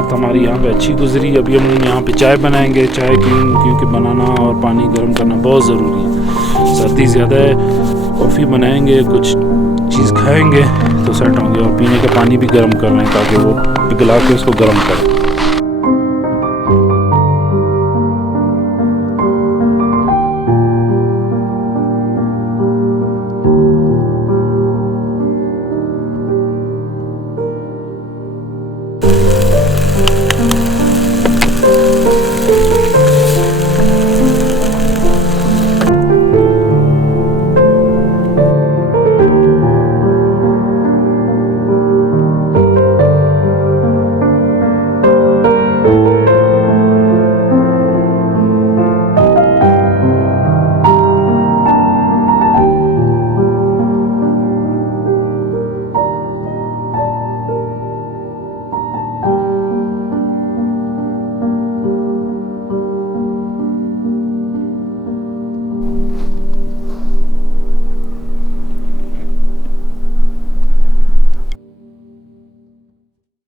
रात हमारी यहाँ पे अच्छी गुजरी। अभी हम यहाँ पे चाय बनाएंगे। चाय क्योंकि बनाना और पानी गर्म करना बहुत ज़रूरी है। सर्दी ज़्यादा है, कॉफ़ी बनाएंगे, कुछ चीज़ खाएंगे तो सेट होंगे। और पीने का पानी भी गर्म कर रहे हैं ताकि वो पिघला के उसको गर्म करें।